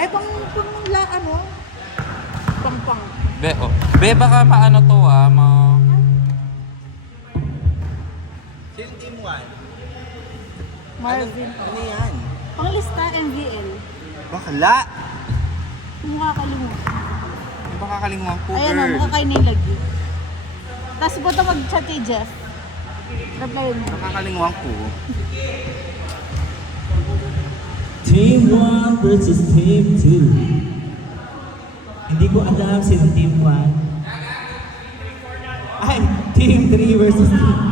May pang la, ano? Pang. Be, oh. Be, baka maano to Sino team 1? Marvin. Ano yan? Panglista, MVL. Bakla! Kung makakalimutan. Baka kalimutan ko, Ayan o, makakainin lagi. Tapos po ito mag-chat kay Jeff. Reply mo. Nakakalimutan ko. Team 1 versus Team 2. Hindi ko alam sino Team 1. Ay, Team 3 versus Team.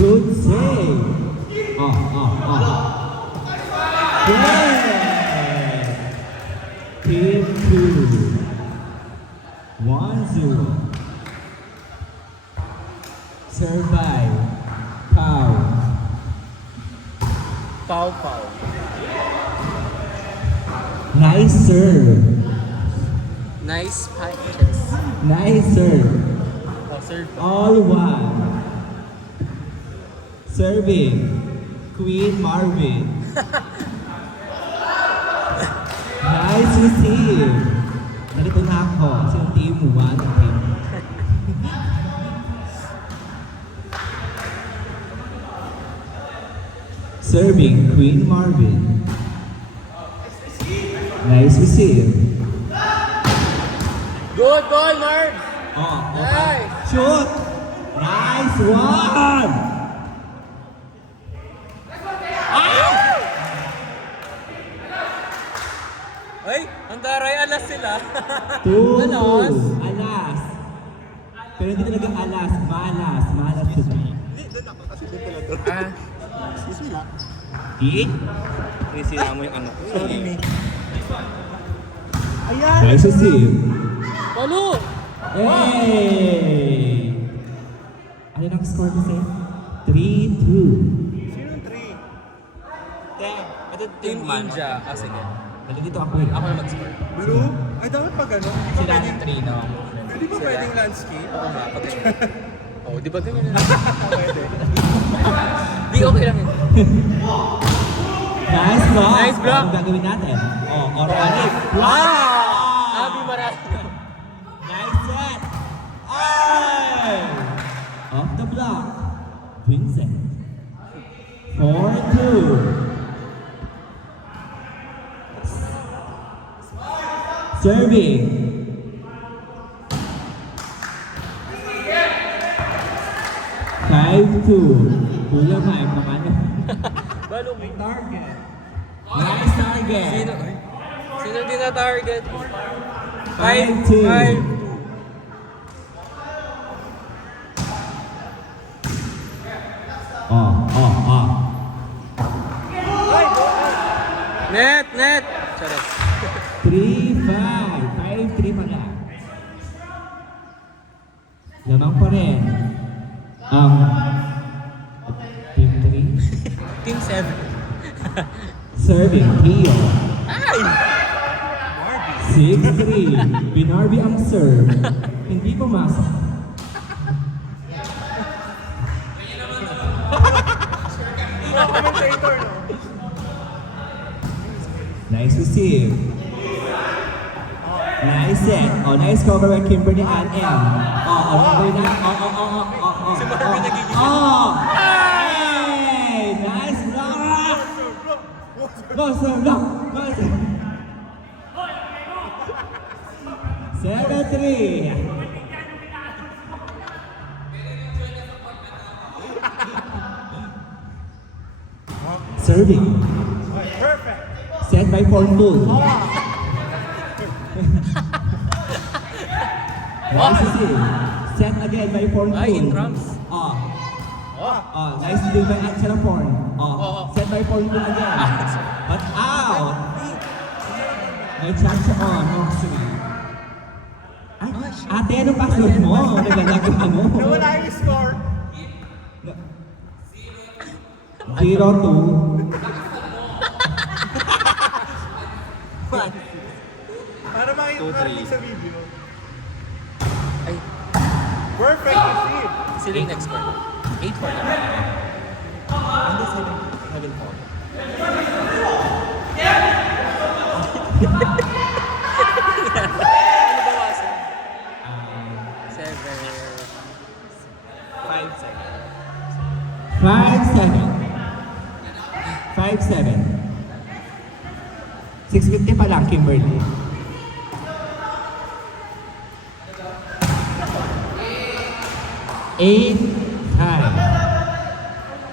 Good save. Great. Team 2. 1-0. Survive. Pow. Pau. Nice serve. Nice punches. Nice serve. Oh, sir. All one. Serving. Queen Marvin. Nice receive. Narito na ako sa team 1 at team. Serving Queen Marvin. Nice receive. Good ball, Marv! Nice. Shoot. Nice one. Ay, ang daray, alas sila. Two. Alas. Alas. Pero hindi talaga alas. Malas. Malas sila. Sisila. Di? Sisila mo yung ano ko. Sorry, mate. Nice to see you. Palo! Hey! Ano yung score kasi? 3-2. Sinong 3? Ito Team Ninja. Ah, sige. Nandito ako eh. Ako na mag-score. Blue? Ay, dapat pag ano? Sila ng 3 na. Di ba pwedeng landscape? Oo nga, pag oh, di ba ganyan na? Pwede. Di, okay lang yun. Nice block! Nice block. Ano gagawin natin? Organic. Abi Marami. Nice set! Ay! Off the block. Vincent. 4-2. Serving. 5-2. Kulang nga yung kamano. Balo may target. Nice target. Sino din na target? 5-2. 5-2. Net! Charot. 3-5. 5-3 pala. Lamang pa rin. Team 3. Team 7. Serving Tio. Ay! 6-3. Binarby ang serve. Hindi pumasok. Commentator, no? Nice receive. Nice set. Nice cover by Kimberly and M. Cover na. Si Marvin nagiging. Hey! Nice block! Go, sir, block! Go, sir. 7-3. Serving. Perfect. Set by Pornbull. Nice to see. Set again by Pornbull. Ay, in drums. Nice to do by Angela Porn. Set by Pornbull again. But out. May chance siya on. Ay, ate, anong password mo? Naglalagay mo. Nawala yung score. 0-2. Para makita sa video. Ay, Perfect receive. sila yung next score. 8-4 na. Hindi, 7-4. Ano bawasan? 7. 5-7. 5-7. 650 pa lang, Kimberly. Eight,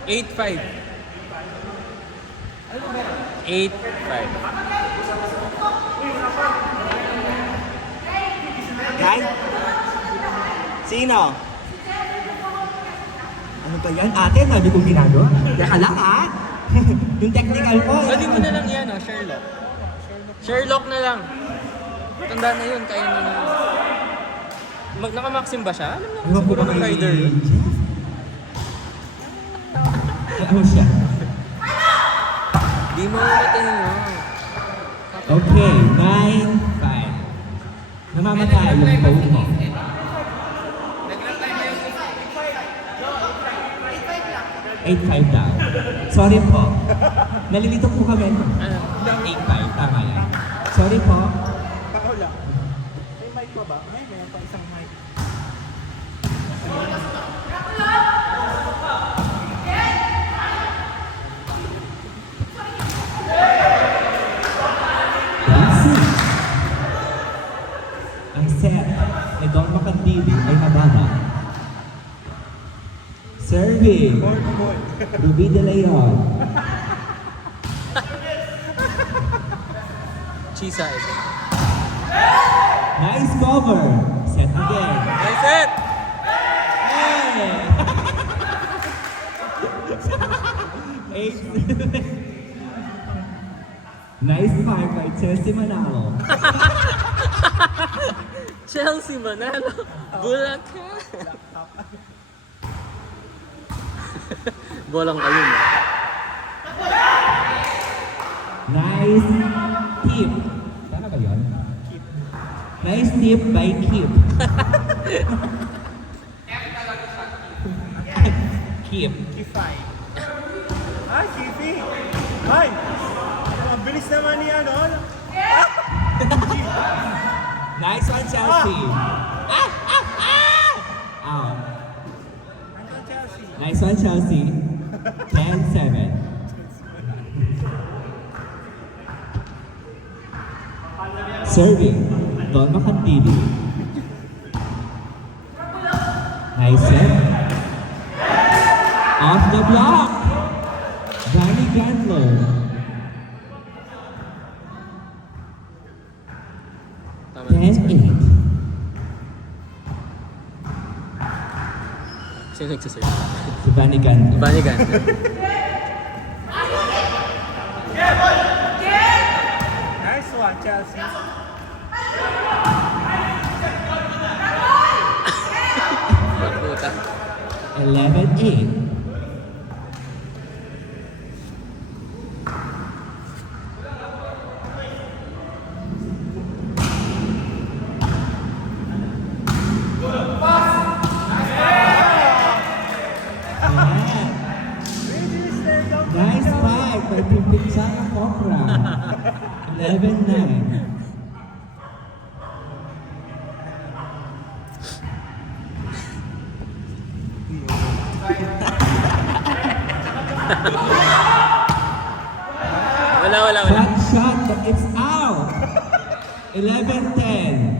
8-5. 8-5. Kai? Sino? Ano ba yan? Ate, sabi kong ginagawa. Teka lang, ha? Yung technical ko. Pwede mo na lang yan, oh, Sherlock. Sherlock na lang. Tanda na yun, kaya na yun. Naka-maxim ba siya? Alam Ewan mo, ko siguro ba ng kay rider yun. Jeff? Ano siya? Di mo matingin mo. Okay, 9-5. Namamatay yung phone mo. 8-5 daw. Sorry po. Nalilito po kami. Ano? 8-5, tama yan. Sorry po. Paula. May mic pa ba? May pa isang mic. Ang set ni Don Macandili ay mababa. Serving. Boy. Ruby De Leon. Cheeside. Nice cover. Set again. Nice set! Hey! 8. Nice mark by Chelsea Manalo. Chelsea Manalo. Bulacan. Bolang kayo. Nice tip. Tama ba yun? Nice tip by Kip. Kip. Kifay. Ay, Kifi. Ay! Ang bilis naman ni ano. Nice one, Chelsea. Out. Ano Chelsea? Nice one, Chelsea. 10-7. Serving. Don Macandili. Nice set. Off the block. Danny Gandler. Tama. 10-8. Sino nagsaserve? Si Danny Gandler. Banigan. Nice one, Chelsea. Puta. 11-8. Nice fight by Pimpinchang Kopra. 11-9. Wala. Flat shot, but it's out. 11-10.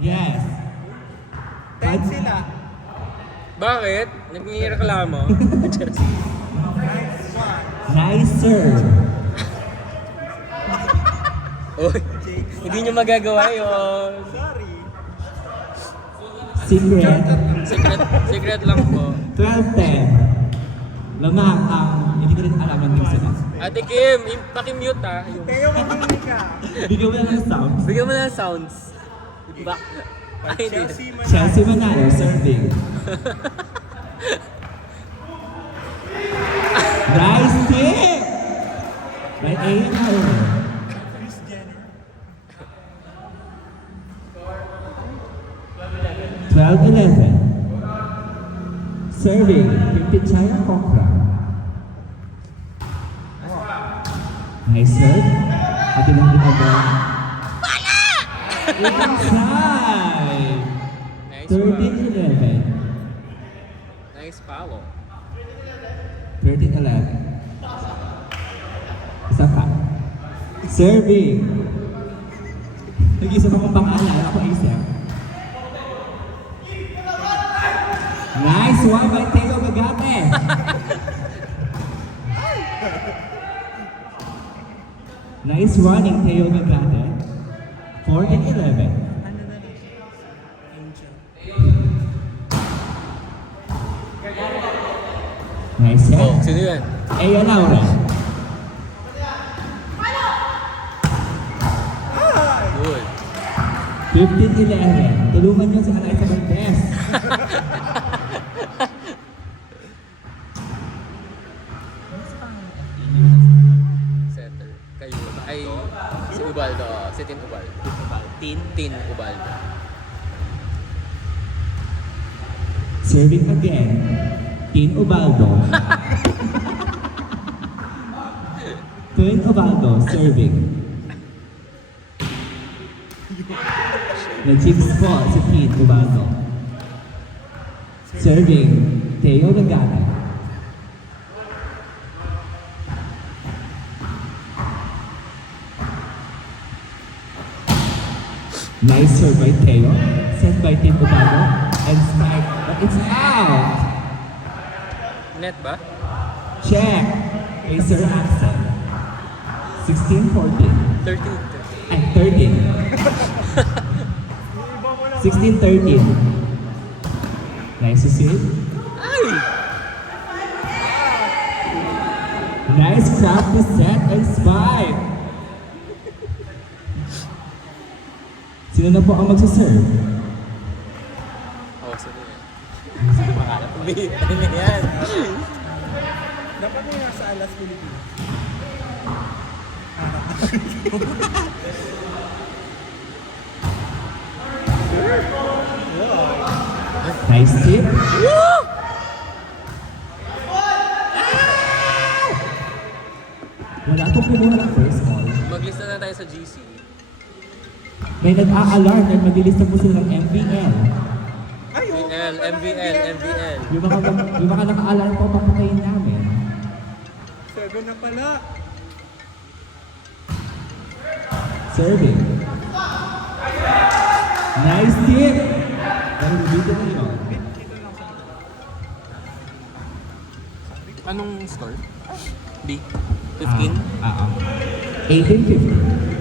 Yes. 10 sila. Bakit? Nagnireklamo? Nice one. Nice serve. Uy, hindi nyo magagawa yun. Sorry. Secret. Secret lang po. 12-10. Lamang ang hindi ko rin alam ang news na. Ate Kim, paki-mute ah. Yung... Teo, mamili ka. Bigyan mo lang ng sound. Bigyan mo na ng sounds. Ay, hindi. Chelsea Manalo. Chelsea Manalo serving. 11. Serving, Pipichaya Kokra. Nice serve. At ilang ginagawa. Inside! Nice 13-11. Nice follow. 13-11. Isa pa. Serving. Nag-isa pa kong pangalan. Ako isa. Nice one by Teo Magate. Nice running, Teo Magate. 14-11. Nice hit. Oh, sino yan? Aya Laura. Good. 15-11. Tulungan niyo si Alaisa Valdez. Setter. Kayo. Ay, si Ubaldo. Si Tin Ubaldo. Tin Ubaldo. Serving again. Tin Ubaldo. Tin Ubaldo serving. Nag-chips po si Tin Ubaldo. Serving. Teo Nagana. Nice serve by Teo. Sent by Tin Ubaldo. And spike. But it's out. Net ba? Check. Kay Sir Axel. 16-14. 13. Ay, 13. 16-13. Nice to see. Ay! Nice practice set and spike. Sino na po ang magsaserve? Oh, sino yan? Sino pangalan? Ano yan? Dapat yung nasa Alas Pilipinas. Nice tip. Wala akong kumuha ng first call. Maglista na tayo sa GC. May nag-a-alarm na maglilista po sila ng MVL. MVL. Yung mga naka-alarm po papatayin namin. 7 na pala. Serving. Nice tip. Dahil dito na yun. Anong score? B? 15? 18-15.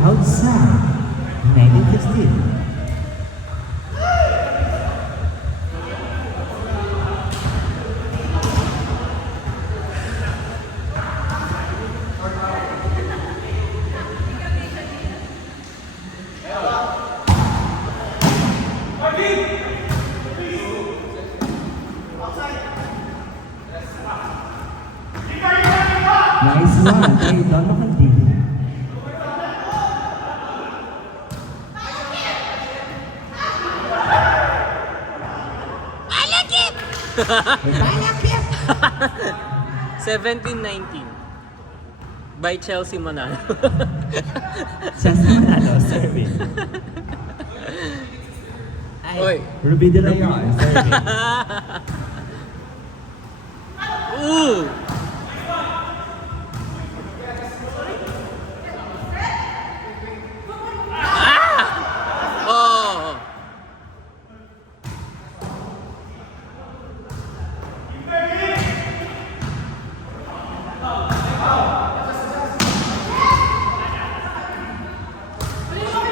Outside, 19-16. Nice one, kay Don Macandini. Malakip! 17-19 by Chelsea Manalo. Siya si Manalo, serving. Oy. Ruby de Leon, serving. Ooh! Ah! Oh!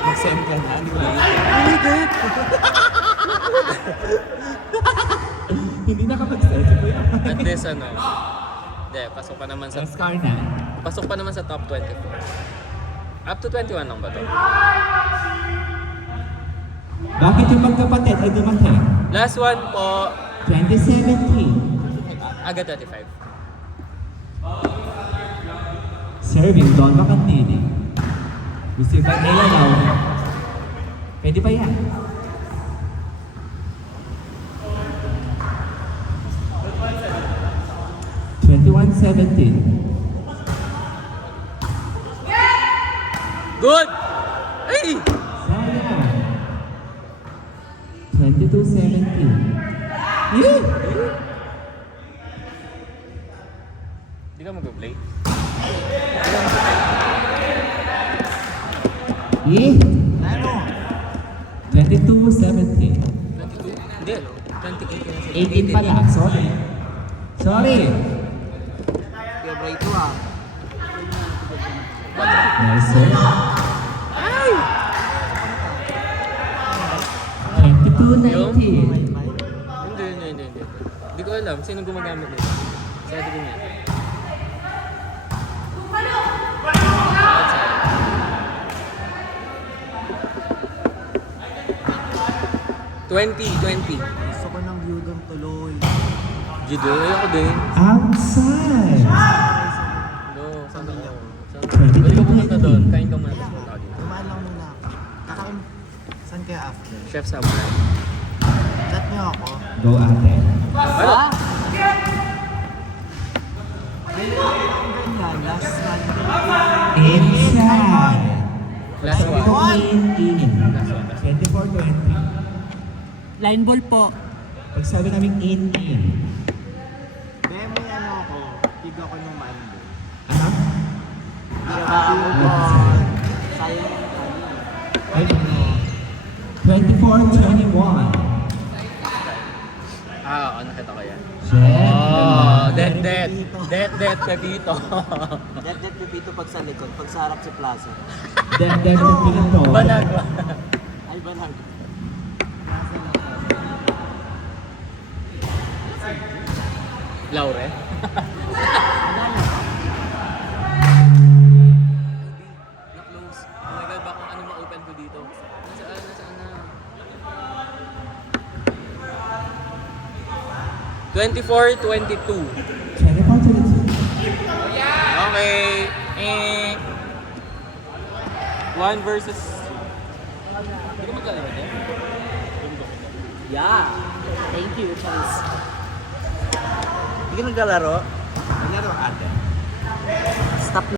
Mag-send ka na. Hindi nakapag-sell si Kuya. At least ano. Hindi, pasok pa naman sa Ang scar na. pasok pa naman sa top 24. Up to 21 lang ba to? Bakit yung magkapatid ay dumating? Last one po. 2017. Aga 35. Serving Don Macantini. Receive by Nela Lau. Pwede pa yan. Good! Ay! Sayang. 22-17. Yeah! Hindi ka mag-play? Yeah! 22-17. 22? Hindi. 28 na sila. 18 pala. Sorry. Sorry. February 2 ah. Nice, sir. Ay! 22-19. Hindi. Hindi ko alam. Sino gumagamit nito? Sabi ko niya. 20. Gusto ko ng gyudon tuloy. Judo, ayoko din. Outside. No, sana ako. Balik ka pumunta doon. Kain ka muna. Tapos punta ka dito. Dumaan lang muna ako. Kakain. Saan kaya after? Chef Samurai. Chat niyo ako. Go ate. Ano? Ganyan, last one. Inside. Last one. In. Last one. 24-20. Line ball po. Pag sabi namin in. Be, may ano ako. Tig ako ng Monday. Ano? Sayang yung Ay, 24-21. Oo, nakita ko yan. Jen. Oh, dead, Pepito. Dead Pepito pag sa likod, pag sa harap sa plaza. Then Pepito. Banag. Ay, banag. Laure. Na-close. Oh my God, baka ano ma-open ko dito. Nasaan na? 24-22. 24-22. Okay. One versus... Hindi ko magkalaro din. Yeah. Thank you, Charles. Hindi ka naglalaro? Naglaro ate. Stop